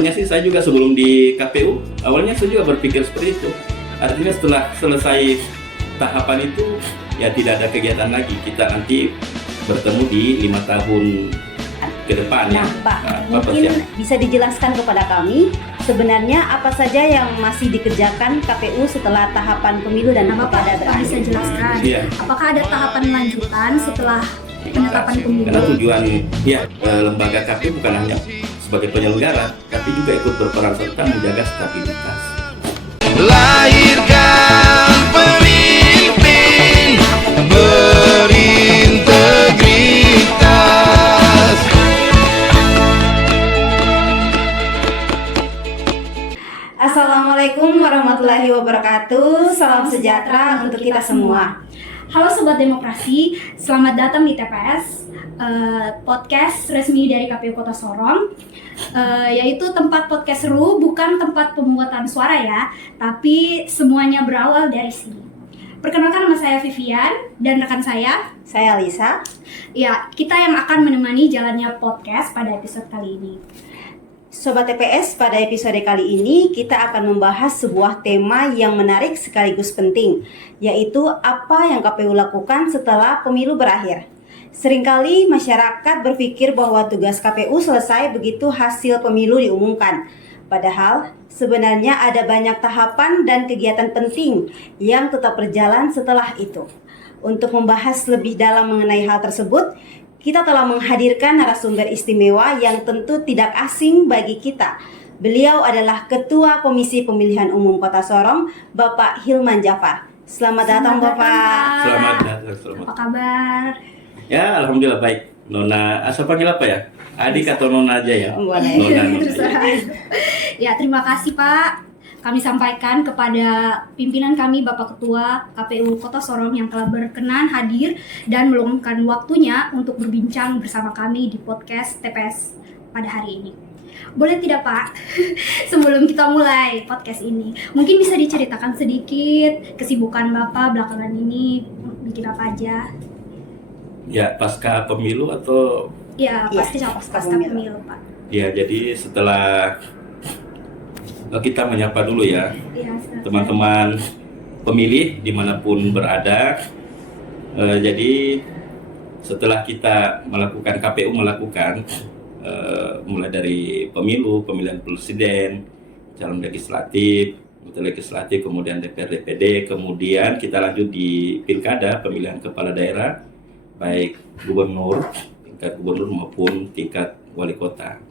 Awalnya sih saya juga sebelum di KPU, awalnya saya juga berpikir seperti itu. Artinya setelah selesai tahapan itu, ya tidak ada kegiatan lagi. Kita nanti bertemu di 5 tahun ke depan ya. Pak, mungkin bisa dijelaskan kepada kami sebenarnya apa saja yang masih dikerjakan KPU setelah tahapan pemilu dan pilkada berakhir? Bisa jelaskan? Iya. Apakah ada tahapan lanjutan setelah penetapan pemilu? Karena tujuan lembaga KPU bukan hanya sebagai penyelenggara, tapi juga ikut berperan serta menjaga stabilitas. Lahirkan pemimpin berintegritas. Assalamualaikum warahmatullahi wabarakatuh. Salam sejahtera untuk kita semua. Halo Sobat Demokrasi, selamat datang di TPS, podcast resmi dari KPU Kota Sorong, yaitu tempat podcast seru, bukan tempat pemungutan suara ya, tapi semuanya berawal dari sini. Perkenalkan, nama saya Vivian dan rekan saya Lisa. Ya, kita yang akan menemani jalannya podcast pada episode kali ini. Sobat TPS, pada episode kali ini kita akan membahas sebuah tema yang menarik sekaligus penting, yaitu apa yang KPU lakukan setelah pemilu berakhir. Seringkali masyarakat berpikir bahwa tugas KPU selesai begitu hasil pemilu diumumkan. Padahal sebenarnya ada banyak tahapan dan kegiatan penting yang tetap berjalan setelah itu. Untuk membahas lebih dalam mengenai hal tersebut, kita telah menghadirkan narasumber istimewa yang tentu tidak asing bagi kita. Beliau adalah Ketua Komisi Pemilihan Umum Kota Sorong, Bapak Hilman Jafar. Selamat datang Bapak. Selamat datang. Apa kabar? Ya, alhamdulillah baik. Nona, asal panggil apa ya? Adik atau Nona aja ya? Boleh. Nona. Ya, terima kasih Pak. Kami sampaikan kepada pimpinan kami Bapak Ketua KPU Kota Sorong yang telah berkenan hadir dan meluangkan waktunya untuk berbincang bersama kami di podcast TPS pada hari ini. Boleh tidak Pak, sebelum kita mulai podcast ini, mungkin bisa diceritakan sedikit kesibukan Bapak belakangan ini, bikin apa aja? Ya, pasca pemilu atau? Ya, pasca pemilu Pak. Ya, jadi setelah kita menyapa dulu ya teman-teman pemilih dimanapun berada. Jadi setelah kita melakukan, KPU melakukan mulai dari pemilu, pemilihan presiden, calon legislatif, kemudian DPR, DPD, kemudian kita lanjut di pilkada, pemilihan kepala daerah, baik gubernur, tingkat gubernur maupun tingkat wali kota.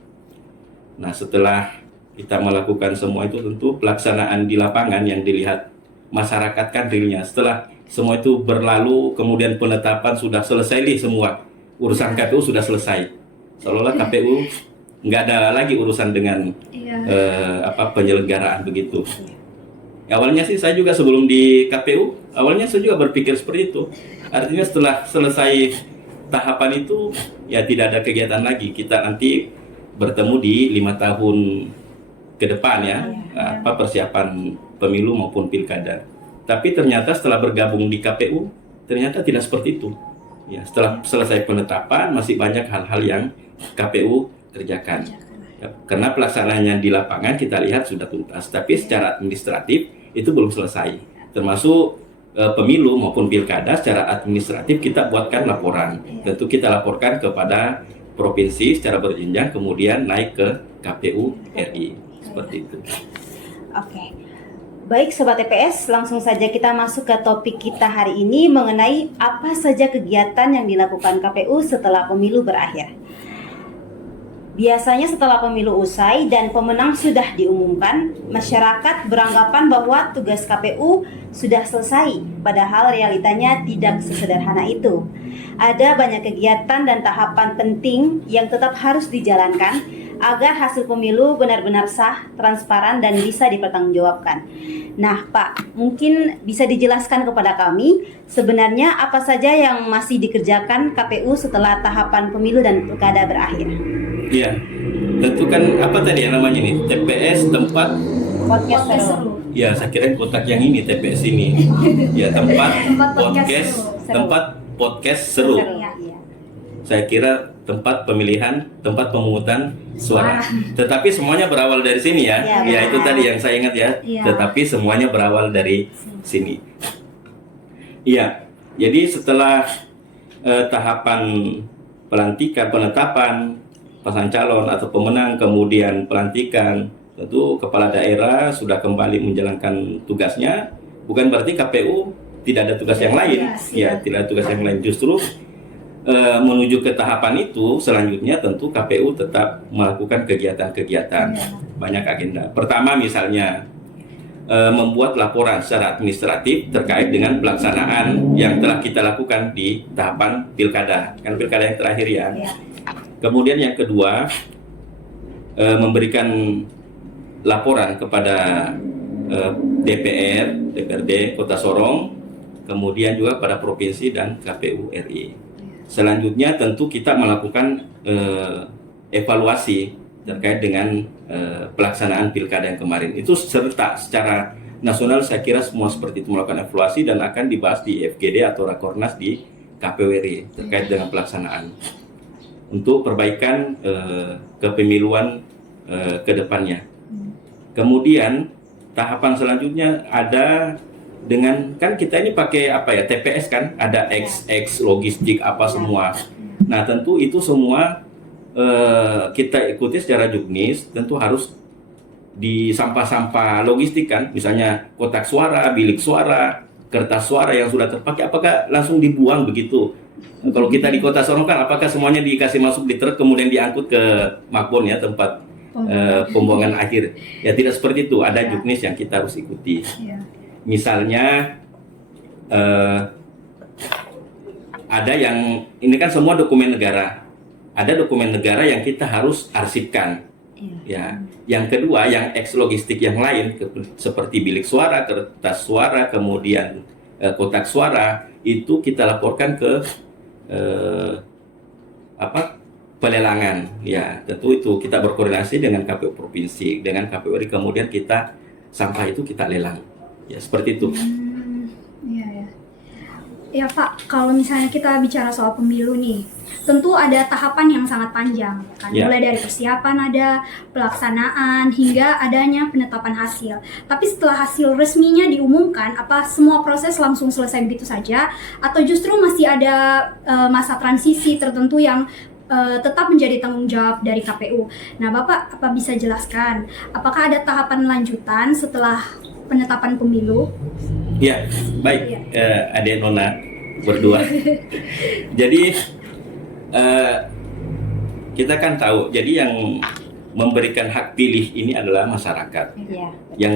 Nah, setelah kita melakukan semua itu, tentu pelaksanaan di lapangan yang dilihat masyarakat kan realnya. Setelah semua itu berlalu, kemudian penetapan sudah selesai nih semua. Urusan KPU sudah selesai. Seolah-olah KPU nggak ada lagi urusan dengan penyelenggaraan begitu. Awalnya sih saya juga sebelum di KPU, awalnya saya juga berpikir seperti itu. Artinya setelah selesai tahapan itu, ya tidak ada kegiatan lagi. Kita nanti bertemu di 5 tahun ke depan ya, persiapan pemilu maupun pilkada. Tapi ternyata setelah bergabung di KPU, ternyata tidak seperti itu. Ya, setelah selesai penetapan masih banyak hal-hal yang KPU kerjakan. Ya, karena pelaksanaannya di lapangan kita lihat sudah tuntas, tapi secara administratif itu belum selesai. Termasuk pemilu maupun pilkada, secara administratif kita buatkan laporan. Tentu kita laporkan kepada provinsi secara berjenjang, kemudian naik ke KPU RI. Seperti itu. Oke. Baik Sobat TPS, langsung saja kita masuk ke topik kita hari ini mengenai apa saja kegiatan yang dilakukan KPU setelah pemilu berakhir. Biasanya setelah pemilu usai dan pemenang sudah diumumkan, masyarakat beranggapan bahwa tugas KPU sudah selesai, padahal realitanya tidak sesederhana itu. Ada banyak kegiatan dan tahapan penting yang tetap harus dijalankan agar hasil pemilu benar-benar sah, transparan, dan bisa dipertanggungjawabkan. Nah Pak, mungkin bisa dijelaskan kepada kami sebenarnya apa saja yang masih dikerjakan KPU setelah tahapan pemilu dan pilkada berakhir? Iya, tentu kan apa tadi yang namanya nih, TPS tempat Podcast seru. Ya, saya kira kotak yang ini TPS ini. Ya, tempat podcast seru. Seru, ya. Saya kira tempat pemungutan suara. Tetapi semuanya berawal dari sini ya. Ya, Ya, itu benar. tadi yang saya ingat ya. Iya. Tetapi semuanya berawal dari sini. Iya. Jadi setelah tahapan penetapan pasangan calon atau pemenang, kemudian pelantikan, tentu kepala daerah sudah kembali menjalankan tugasnya. Bukan berarti KPU tidak ada tugas yang lain, ya tidak ada tugas yang lain. Justru menuju ke tahapan itu selanjutnya tentu KPU tetap melakukan kegiatan-kegiatan, banyak agenda. Pertama misalnya membuat laporan secara administratif terkait dengan pelaksanaan yang telah kita lakukan di tahapan pilkada, kan pilkada yang terakhir ya. Kemudian yang kedua memberikan laporan kepada DPR, DPRD Kota Sorong, kemudian juga pada provinsi dan KPU RI. Selanjutnya tentu kita melakukan evaluasi terkait dengan pelaksanaan pilkada yang kemarin. Itu serta secara nasional saya kira semua seperti itu, melakukan evaluasi dan akan dibahas di FGD atau Rakornas di KPU RI terkait dengan pelaksanaan untuk perbaikan kepemiluan ke depannya. Kemudian tahapan selanjutnya ada dengan, kan kita ini pakai apa ya, TPS kan, ada X logistik apa semua. Nah tentu itu semua kita ikuti secara juknis, tentu harus di sampah-sampah logistik kan, misalnya kotak suara, bilik suara, kertas suara yang sudah terpakai, apakah langsung dibuang begitu? Kalau kita di Kota Sorong kan, apakah semuanya dikasih masuk di truk kemudian diangkut ke Makbon ya, tempat pembuangan akhir? Ya tidak seperti itu, ada juknis yang kita harus ikuti. Misalnya ada yang ini kan semua dokumen negara, ada dokumen negara yang kita harus arsipkan. Ya, yang kedua yang eks logistik yang lain seperti bilik suara, kertas suara, kemudian kotak suara itu kita laporkan ke pelelangan. Ya, tentu itu kita berkoordinasi dengan KPU provinsi, dengan KPU RI, kemudian kita sampah itu kita lelang. Ya, seperti itu. Ya Pak, kalau misalnya kita bicara soal pemilu nih, tentu ada tahapan yang sangat panjang kan, mulai dari persiapan, ada pelaksanaan hingga adanya penetapan hasil. Tapi setelah hasil resminya diumumkan, apa semua proses langsung selesai begitu saja, atau justru masih ada masa transisi tertentu yang tetap menjadi tanggung jawab dari KPU? Nah Bapak, apa bisa jelaskan, apakah ada tahapan lanjutan setelah penetapan pemilu? Ya, baik, Adik Nona berdua. Jadi kita kan tahu, jadi yang memberikan hak pilih ini adalah masyarakat. Yang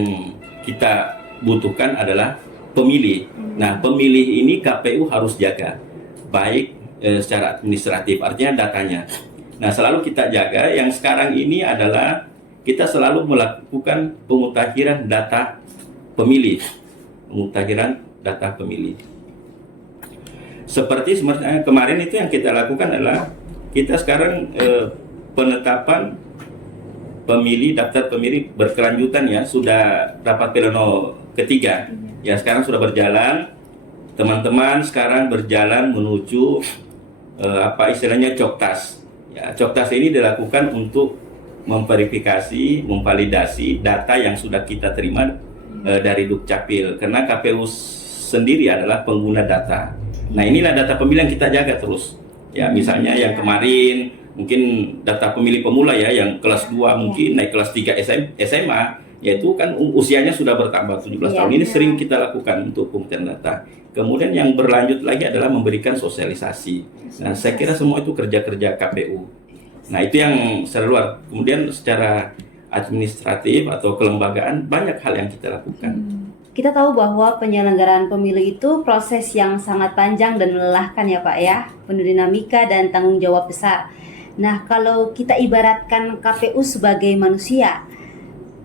kita butuhkan adalah pemilih. Nah, pemilih ini KPU harus jaga, baik secara administratif, artinya datanya. Nah, selalu kita jaga. Yang sekarang ini adalah kita selalu melakukan pemutahiran data pemilih, seperti kemarin itu yang kita lakukan adalah kita sekarang penetapan pemilih, daftar pemilih berkelanjutan ya, sudah rapat pleno ketiga ya, sekarang sudah berjalan. Teman-teman sekarang berjalan menuju istilahnya coktas ya. Coktas ini dilakukan untuk memverifikasi, memvalidasi data yang sudah kita terima dari Dukcapil, karena KPU sendiri adalah pengguna data. Nah, inilah data pemilih yang kita jaga terus. Ya, misalnya yang kemarin mungkin data pemilih pemula ya, yang kelas 2 mungkin naik kelas 3 SMA, yaitu kan usianya sudah bertambah 17 tahun. Ini sering kita lakukan untuk pemetaan data. Kemudian yang berlanjut lagi adalah memberikan sosialisasi. Nah, saya kira semua itu kerja-kerja KPU. Nah, itu yang secara luar. Kemudian secara administratif atau kelembagaan banyak hal yang kita lakukan. Kita tahu bahwa penyelenggaraan pemilu itu proses yang sangat panjang dan melelahkan ya Pak ya, penuh dinamika dan tanggung jawab besar. Nah, kalau kita ibaratkan KPU sebagai manusia,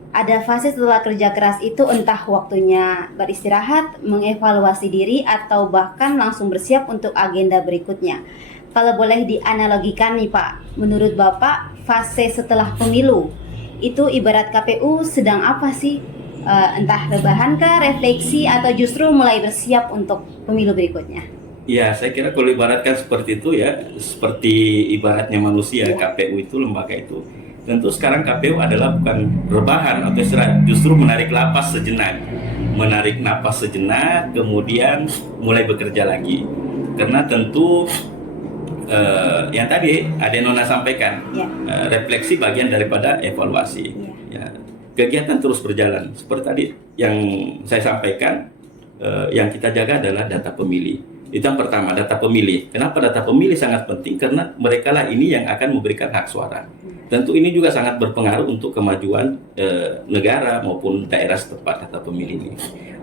ada fase setelah kerja keras itu, entah waktunya beristirahat, mengevaluasi diri, atau bahkan langsung bersiap untuk agenda berikutnya. Kalau boleh dianalogikan nih Pak, menurut Bapak fase setelah pemilu itu ibarat KPU sedang apa sih? Entah rebahan kah, refleksi, atau justru mulai bersiap untuk pemilu berikutnya? Ya, saya kira kalau ibaratkan seperti itu ya, seperti ibaratnya manusia, KPU itu lembaga itu. Tentu sekarang KPU adalah bukan rebahan atau istirahat, justru menarik napas sejenak. Menarik napas sejenak, kemudian mulai bekerja lagi. Karena tentu yang tadi ada Nona sampaikan, refleksi bagian daripada evaluasi. Ya, kegiatan terus berjalan. Seperti tadi yang saya sampaikan, yang kita jaga adalah data pemilih. Itu yang pertama, data pemilih. Kenapa data pemilih sangat penting? Karena mereka lah ini yang akan memberikan hak suara. Tentu ini juga sangat berpengaruh untuk kemajuan negara maupun daerah setempat data pemilih ini.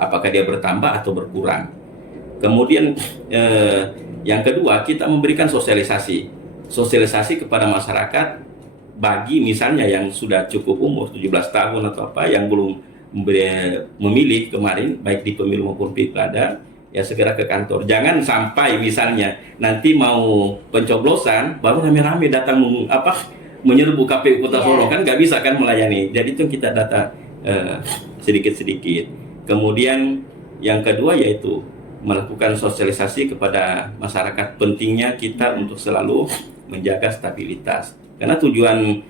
Apakah dia bertambah atau berkurang? Kemudian yang kedua, kita memberikan sosialisasi. Sosialisasi kepada masyarakat bagi misalnya yang sudah cukup umur 17 tahun atau apa yang belum memilih kemarin baik di pemilu maupun pilkada, ya segera ke kantor. Jangan sampai misalnya nanti mau pencoblosan baru rame-rame datang menyerbu KPU Kota Solo, kan nggak bisa kan melayani. Jadi itu kita data sedikit-sedikit. Kemudian yang kedua yaitu melakukan sosialisasi kepada masyarakat, pentingnya kita untuk selalu menjaga stabilitas. Karena tujuan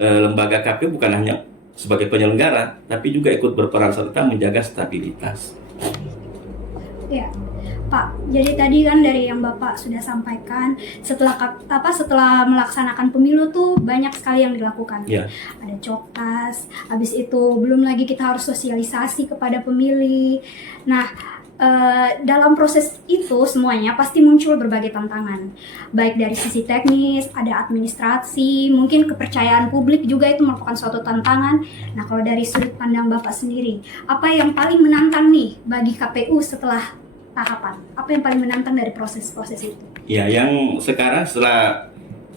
lembaga KPU bukan hanya sebagai penyelenggara, tapi juga ikut berperan serta menjaga stabilitas. Ya, Pak. Jadi tadi kan dari yang Bapak sudah sampaikan, setelah melaksanakan pemilu tuh banyak sekali yang dilakukan. Ya. Ada coktas, habis itu belum lagi kita harus sosialisasi kepada pemilih. Nah, dalam proses itu semuanya pasti muncul berbagai tantangan, baik dari sisi teknis, ada administrasi, mungkin kepercayaan publik juga itu merupakan suatu tantangan. Nah, kalau dari sudut pandang Bapak sendiri, apa yang paling menantang nih bagi KPU setelah tahapan? Apa yang paling menantang dari proses-proses itu? Ya, yang sekarang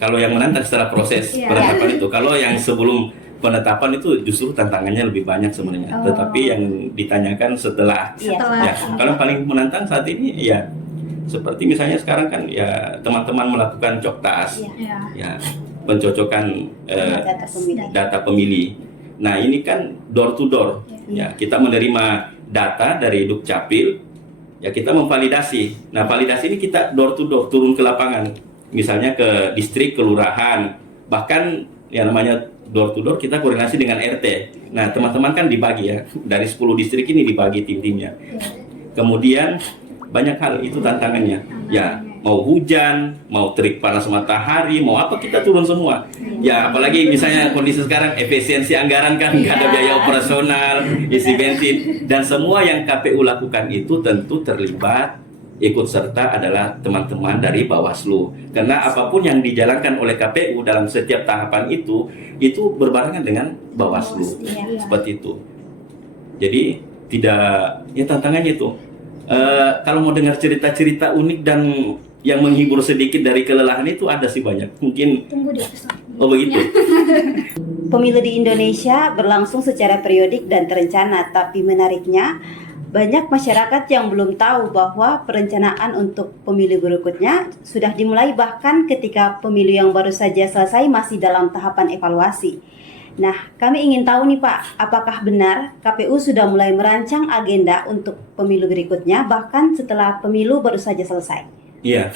kalau yang menantang setelah proses penetapan itu, kalau yang sebelum penetapan itu justru tantangannya lebih banyak sebenarnya. Tetapi yang ditanyakan setelah. Ya, kalau paling menantang saat ini ya seperti misalnya sekarang kan ya teman-teman melakukan coktas, ya pencocokan data pemilih. Nah, ini kan door to door. Ya, kita menerima data dari Dukcapil, ya kita memvalidasi. Nah, validasi ini kita door to door, turun ke lapangan. Misalnya ke distrik, kelurahan, bahkan yang namanya door to door kita koordinasi dengan RT. Nah, teman-teman kan dibagi ya, dari 10 distrik ini dibagi tim-timnya. Kemudian banyak hal itu tantangannya. Ya, mau hujan, mau terik panas matahari, mau apa kita turun semua. Ya, apalagi misalnya kondisi sekarang efisiensi anggaran kan nggak ada biaya operasional, isi bensin, dan semua yang KPU lakukan itu tentu terlibat ikut serta adalah teman-teman dari Bawaslu. Karena apapun yang dijalankan oleh KPU dalam setiap tahapan itu berbarengan dengan Bawaslu. Seperti itu. Jadi tidak, ya tantangannya itu. Kalau mau dengar cerita-cerita unik dan yang menghibur sedikit dari kelelahan itu ada sih banyak. Mungkin. Tunggu di episode. Oh begitu. Pemilu di Indonesia berlangsung secara periodik dan terencana, tapi menariknya banyak masyarakat yang belum tahu bahwa perencanaan untuk pemilu berikutnya sudah dimulai bahkan ketika pemilu yang baru saja selesai masih dalam tahapan evaluasi. Nah, kami ingin tahu nih Pak, apakah benar KPU sudah mulai merancang agenda untuk pemilu berikutnya bahkan setelah pemilu baru saja selesai? Iya,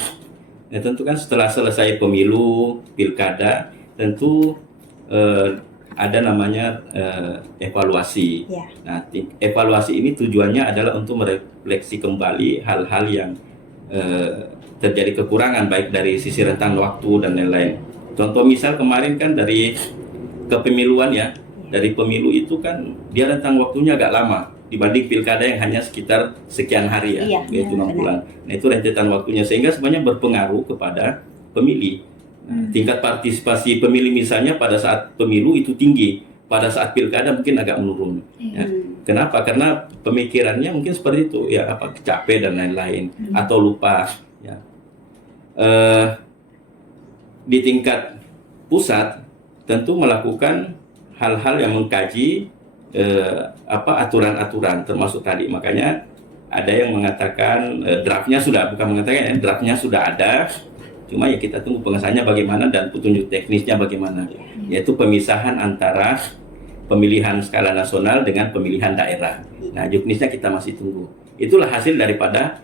ya, tentu kan setelah selesai pemilu, pilkada, tentu ada namanya evaluasi. Nah, evaluasi ini tujuannya adalah untuk merefleksi kembali hal-hal yang terjadi kekurangan baik dari sisi rentang waktu dan lain-lain. Contoh misal kemarin kan dari kepemiluan ya, dari pemilu itu kan dia rentang waktunya agak lama dibanding pilkada yang hanya sekitar sekian hari ya, yaitu 6 bulan. Nah, itu rentetan waktunya sehingga sebenarnya berpengaruh kepada pemilih. Nah, tingkat partisipasi pemilih misalnya pada saat pemilu itu tinggi, pada saat pilkada mungkin agak menurun. Ya. Kenapa? Karena pemikirannya mungkin seperti itu, ya capek dan lain-lain, atau lupa. Ya. Di tingkat pusat tentu melakukan hal-hal yang mengkaji aturan-aturan termasuk tadi. Makanya ada yang mengatakan draftnya sudah, bukan mengatakan draftnya sudah ada. Cuma ya kita tunggu pengesahannya bagaimana dan petunjuk teknisnya bagaimana, yaitu pemisahan antara pemilihan skala nasional dengan pemilihan daerah. Nah, juknisnya kita masih tunggu. Itulah hasil daripada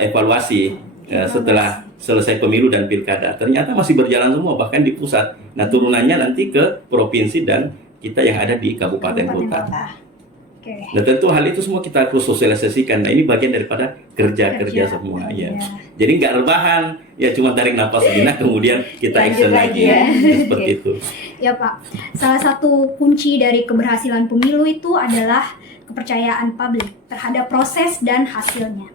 evaluasi. setelah selesai pemilu dan pilkada ternyata masih berjalan semua bahkan di pusat. Nah turunannya nanti ke provinsi dan kita yang ada di kabupaten kota. Oke. Nah tentu hal itu semua kita harus sosialisasikan. Nah ini bagian daripada kerja semua ya. Jadi nggak rebahan ya, cuma tarik napas sejenak kemudian kita Lanjut action lagi lagi ya. seperti itu. Ya Pak, salah satu kunci dari keberhasilan pemilu itu adalah kepercayaan publik terhadap proses dan hasilnya.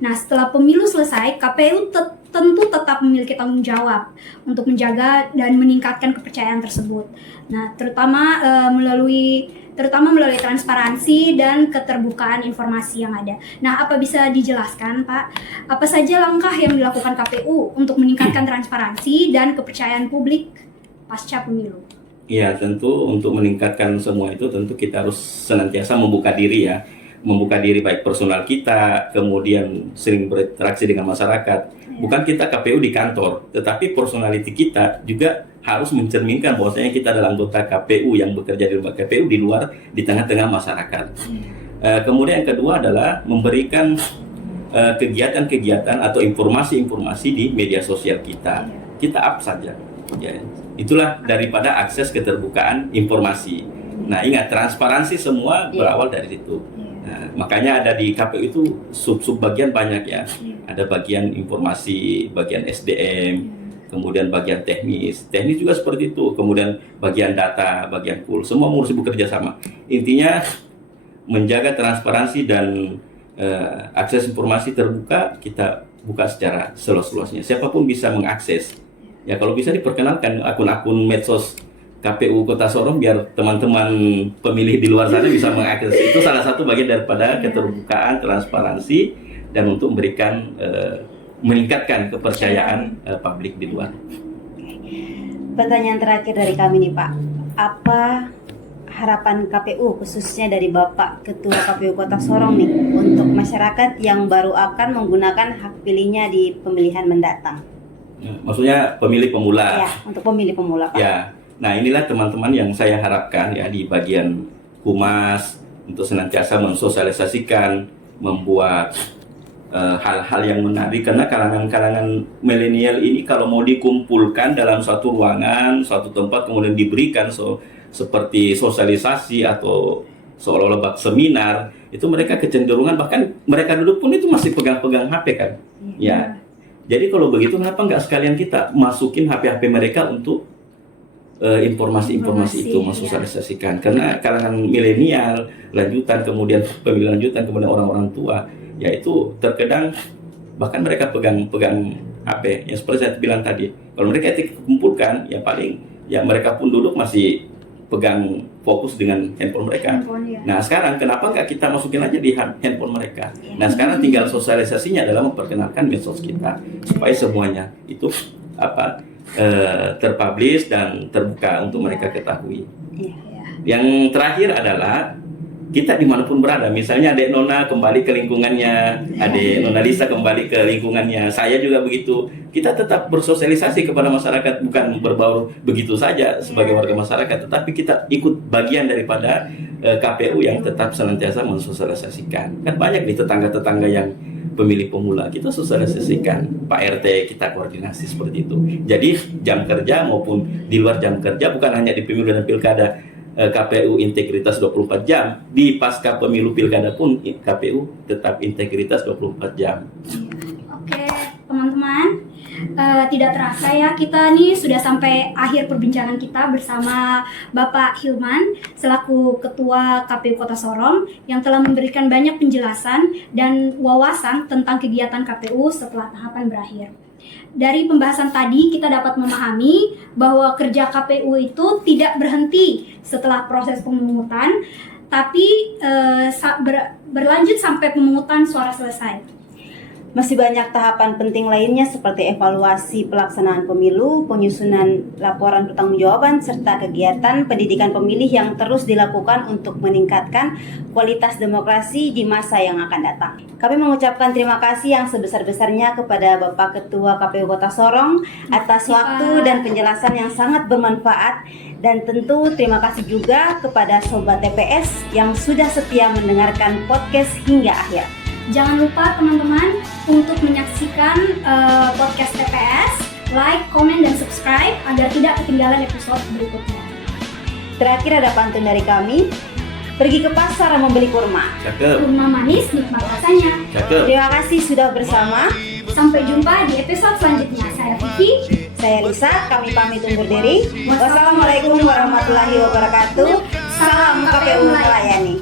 Nah, setelah pemilu selesai, KPU tentu tetap memiliki tanggung jawab untuk menjaga dan meningkatkan kepercayaan tersebut. Nah, terutama melalui transparansi dan keterbukaan informasi yang ada. Nah, apa bisa dijelaskan, Pak? Apa saja langkah yang dilakukan KPU untuk meningkatkan transparansi dan kepercayaan publik pasca pemilu? Iya, tentu untuk meningkatkan semua itu tentu kita harus senantiasa membuka diri ya. Membuka diri baik personal kita, kemudian sering berinteraksi dengan masyarakat. Bukan kita KPU di kantor, tetapi personality kita juga harus mencerminkan bahwasanya kita adalah anggota KPU yang bekerja di lembaga KPU di luar, di tengah-tengah masyarakat. Kemudian yang kedua adalah memberikan kegiatan-kegiatan atau informasi-informasi di media sosial kita. Kita up saja. Ya, itulah daripada akses keterbukaan informasi. Nah, ingat transparansi semua berawal dari situ. Nah, makanya ada di KPU itu sub bagian banyak ya. Ada bagian informasi, bagian SDM, kemudian bagian teknis juga seperti itu. Kemudian bagian data, bagian pool, semua mesti bekerja sama. Intinya menjaga transparansi dan akses informasi terbuka kita buka secara seluas-luasnya. Siapapun bisa mengakses. Ya kalau bisa diperkenalkan akun-akun medsos KPU Kota Sorong biar teman-teman pemilih di luar sana bisa mengakses. Itu salah satu bagian daripada keterbukaan, transparansi dan untuk memberikan meningkatkan kepercayaan publik di luar. Pertanyaan terakhir dari kami nih Pak, apa harapan KPU khususnya dari Bapak Ketua KPU Kota Sorong nih untuk masyarakat yang baru akan menggunakan hak pilihnya di pemilihan mendatang? Maksudnya pemilih pemula. Ya, untuk pemilih pemula Pak. Ya. Nah inilah teman-teman yang saya harapkan ya di bagian humas untuk senantiasa mensosialisasikan, membuat hal-hal yang menarik karena kalangan-kalangan milenial ini kalau mau dikumpulkan dalam suatu ruangan, suatu tempat kemudian diberikan seperti sosialisasi atau seolah-olah bak seminar, itu mereka kecenderungan bahkan mereka duduk pun itu masih pegang-pegang HP kan. Ya. Jadi kalau begitu kenapa nggak sekalian kita masukin HP-HP mereka untuk informasi-informasi itu mensosialisasikan karena kalangan milenial lanjutan kemudian pemilih lanjutan kemudian orang-orang tua yaitu terkadang bahkan mereka pegang HP yang seperti saya bilang tadi kalau mereka dikumpulkan ya paling ya mereka pun duduk masih pegang fokus dengan handphone mereka. Nah sekarang kenapa nggak kita masukin aja di handphone mereka? Nah sekarang tinggal sosialisasinya adalah memperkenalkan medsos kita supaya semuanya itu terpublish dan terbuka untuk mereka ketahui. Yang terakhir adalah kita dimanapun berada, misalnya adik Nona kembali ke lingkungannya, adik Nona Lisa kembali ke lingkungannya, saya juga begitu. Kita tetap bersosialisasi kepada masyarakat, bukan berbaur begitu saja sebagai warga masyarakat, tetapi kita ikut bagian daripada KPU yang tetap senantiasa mensosialisasikan. Kan banyak nih tetangga-tetangga yang pemilih pemula, kita sosialisasikan, Pak RT kita koordinasi seperti itu. Jadi jam kerja maupun di luar jam kerja, bukan hanya di pemilu dan pilkada, KPU integritas 24 jam, di pasca pemilu pilkada pun KPU tetap integritas 24 jam. Oke, teman-teman, tidak terasa ya kita nih sudah sampai akhir perbincangan kita bersama Bapak Hilman selaku Ketua KPU Kota Sorong yang telah memberikan banyak penjelasan dan wawasan tentang kegiatan KPU setelah tahapan berakhir. Dari pembahasan tadi kita dapat memahami bahwa kerja KPU itu tidak berhenti setelah proses pemungutan, tapi berlanjut sampai pemungutan suara selesai. Masih banyak tahapan penting lainnya seperti evaluasi pelaksanaan pemilu, penyusunan laporan pertanggungjawaban, serta kegiatan pendidikan pemilih yang terus dilakukan untuk meningkatkan kualitas demokrasi di masa yang akan datang. Kami mengucapkan terima kasih yang sebesar-besarnya kepada Bapak Ketua KPU Kota Sorong atas waktu dan penjelasan yang sangat bermanfaat, dan tentu terima kasih juga kepada Sobat TPS yang sudah setia mendengarkan podcast hingga akhir. Jangan lupa teman-teman untuk menyaksikan podcast TPS, like, komen, dan subscribe agar tidak ketinggalan episode berikutnya. Terakhir ada pantun dari kami. Pergi ke pasar membeli kurma. Cakep. Kurma manis, nikmat rasanya. Cakep. Terima kasih sudah bersama. Sampai jumpa di episode selanjutnya. Saya Vivi. Saya Lisa, kami pamit undur diri. Wassalamualaikum warahmatullahi wabarakatuh. Salam KPU melayani.